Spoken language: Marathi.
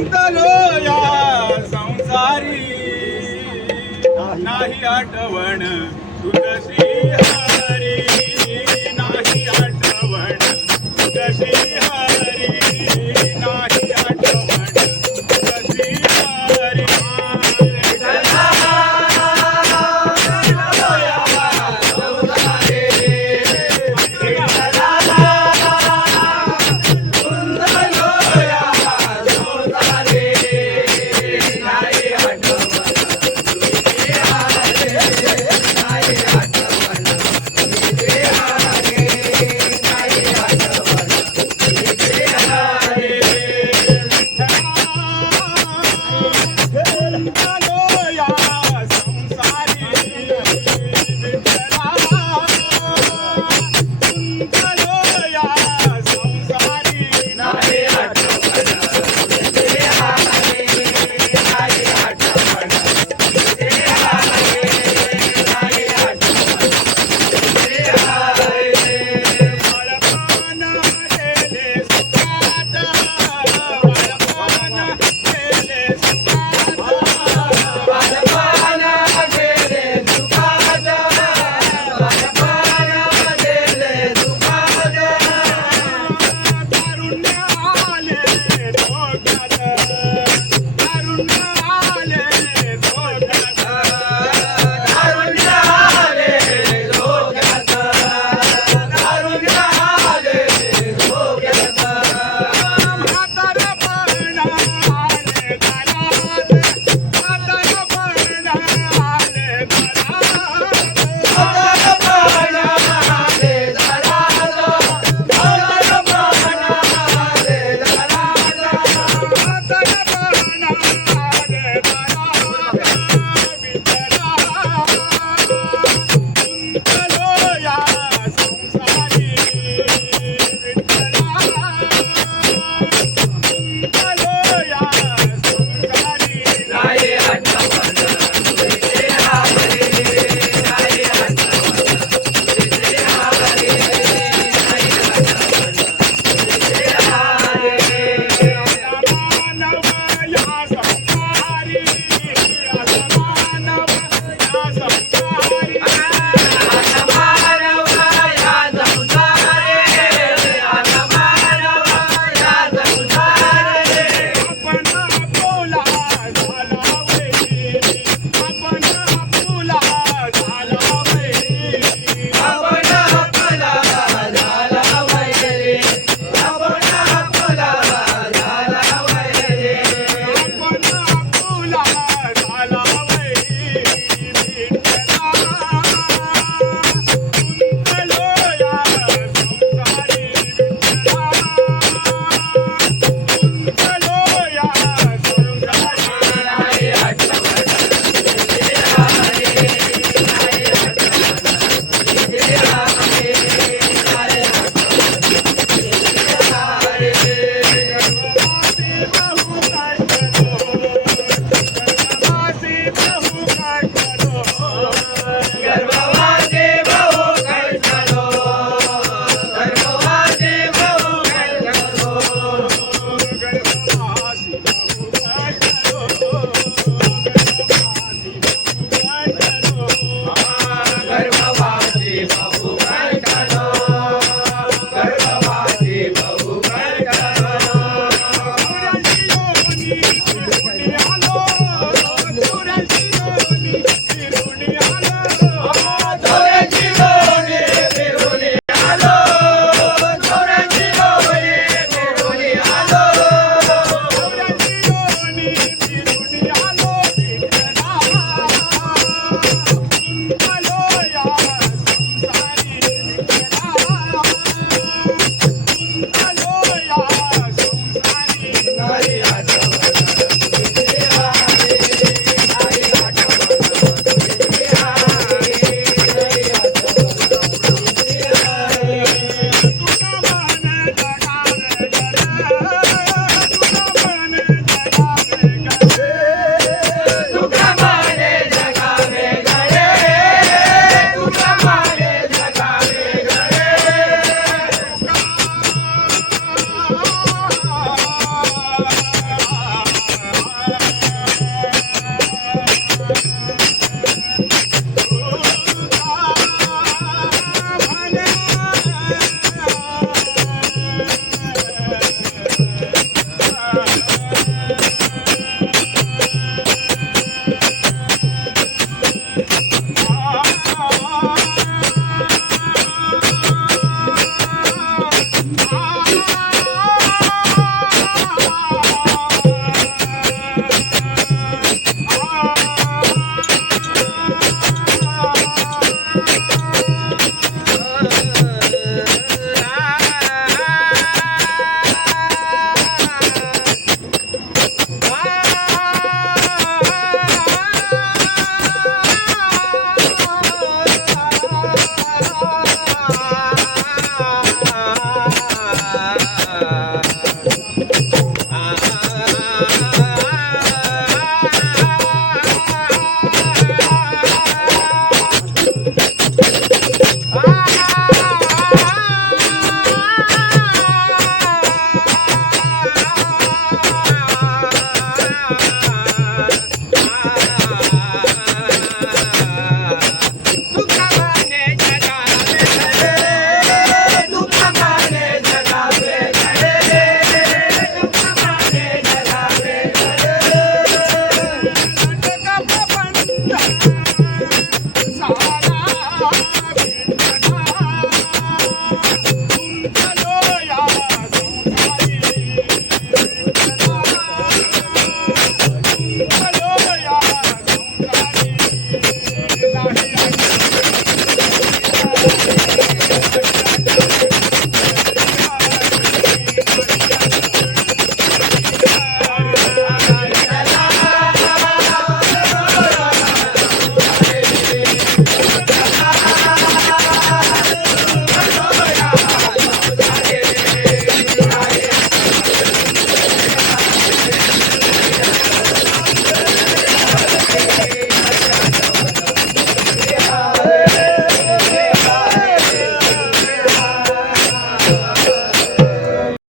गुंतलो या संसारी. नाही आठवण